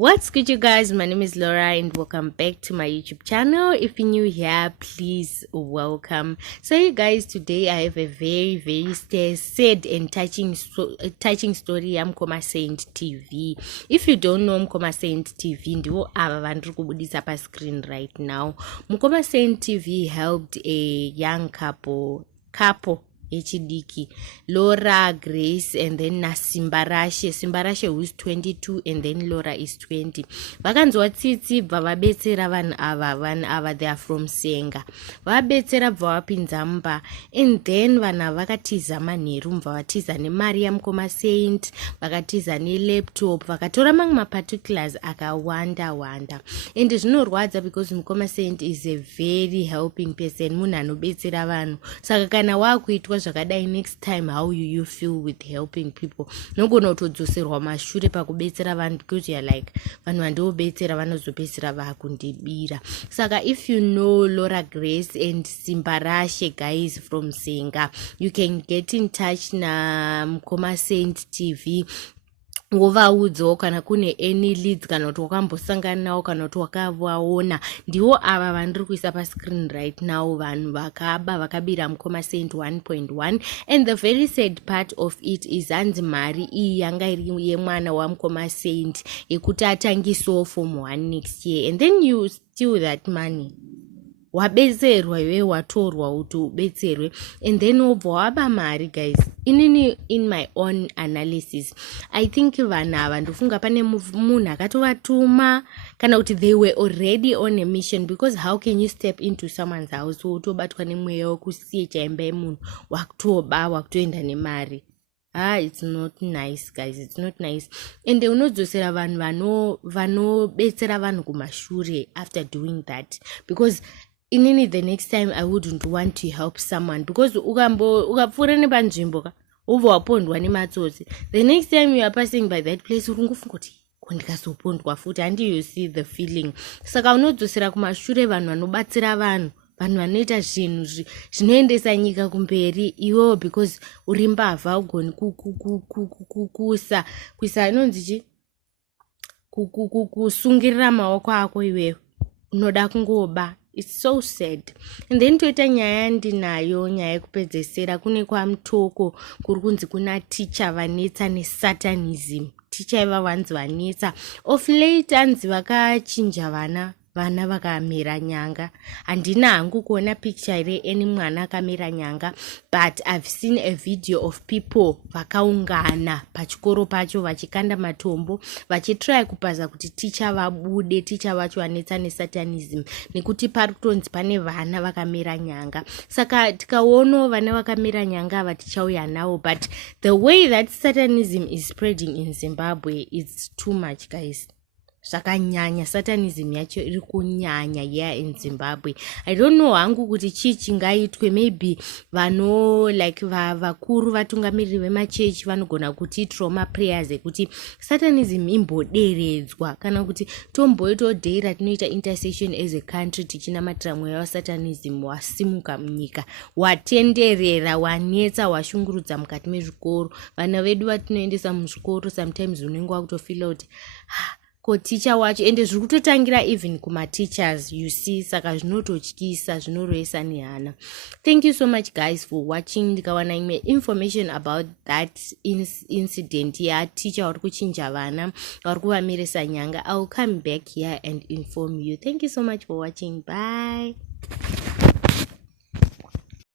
What's good, you guys? My name is Laura and welcome back to my YouTube channel. If you're new here, please welcome. So you guys, today I have a very sad and touching story. I'm Mkoma Saint TV. If you don't know Mkoma Saint TV, ndiwo ava vandiri kubudisa pa screen right now. Mkoma Saint TV helped a young couple Echidiki, Laura, Grace, and then Simbarashe who is 22 and then Laura is 20. Vakanzwa tsitsi vavabetsera vanhu ava they are from Senga. Vabetsera bvavapinza mumba and then vanhu vakatiza manheru mvavatiza nemari yaMukoma Saint, vakatiza nelaptop, vakatora mamwe maparticulars akawanda. And zvinorwadza because Mukoma Saint is a very helping person, munhu anobetsera vanhu. Saka kana wakuitwa zvakadai, next time how you feel with helping people? Nogona kutodzoserwa mashure pakubetsera vanhu because you're like vanhu vandobetsera vanozopedzisira vakundibira. Saka if you know Laura, Grace and Simbarashe guys from Senga, you can get in touch na Mukoma Saint TV. Ngovaudzawo kana kune any leads kana kuti wakambosangana nawo kana kuti wakavaona, ndiwo ava vandiri kuisa pa screen right now, vanhu vakabira Mukoma Saint 1.1. And the very sad part of it is hanzi mari iyi yanga iri yemwana waMukoma Saint yekuti atangisawo form 1 next year, and then you steal that money. Wabetserwa iwe watorwa kuti ubetserwe and then wobva waba mari. Guys, in my own analysis, I think vanhu ava ndofunga pane munhu akatovatuma kana kuti they were already on a mission, because how can you step into someone's house wotobatwa nemweya wekusiye chaimba yemunhu wakutoba wakutoenda nemari? It's not nice, guys. It's not nice. And unodzosera vanhu vanobetsera vanhu kumashure after doing that, because inini the next time I wouldn't want to help someone, because ukapfuura nepanzvimbo ka ubva wapondwa nematsotsi, the next time you are passing by that place uringofunga kuti ndikazopondwa futi, and you see the feeling. Saka unodzosera kumashure vanhu vanobatsira vanhu vanoita zvinhu zvinoendesa nyika kumberi iwo, because uri mbavha ugoni kuisa inonzi kusungirira maoko ako iwewe, unoda kungoba. It's so sad. And then toita nyaya ndinayo, nyaya yekupedzesera, kune kwaMutoko kuri kunzi kuna teacher vanetsa nesatanism. Teacher iva vanzi vanetsa of late, anzi vakachinja vana vakamera nyanga. Handina hangu kuona picture ire eni mwana akamera nyanga, but I've seen a video of people vakaungana pachikoro pacho vachikanda matombo vachitry kupaza kuti teacher vabude, teacher vacho vanetsa nesatanism, nekuti pari kutonzi pane vana vakamera nyanga. Saka tikaonawo vana vakamera nyanga ava tichauya nawo, but the way that satanism is spreading in Zimbabwe is too much, guys. Zvakanyanya, satanism yacho iri kunyanya in Zimbabwe. I don't know hangu kuti chii chingaitwe. Maybe vakuru vatungamiriri vemachechi vanogona kuti trauma prayers ekuti satanism imboderedzwa, kana kuti tomboitawo day ratinoita intercession as a country tichinamatira mweya wasatanism wasimuka munyika, watenderera, wanetsa, washungurudza mukati mezvikoro. Vana vedu vatinoendesa muzvikoro sometimes unenge wakutofila kuti ko teacher wacho, ende zviri kutotangira even kuma-teachers, you see. Saka zvinototyisa, zvinoroesa nehana. Thank you so much, guys, for watching. Ndikawana imwe information about that incident teacher wari kuchinja vana, wari kuvameresa nyanga, I'll come back here and inform you. Thank you so much for watching. Bye.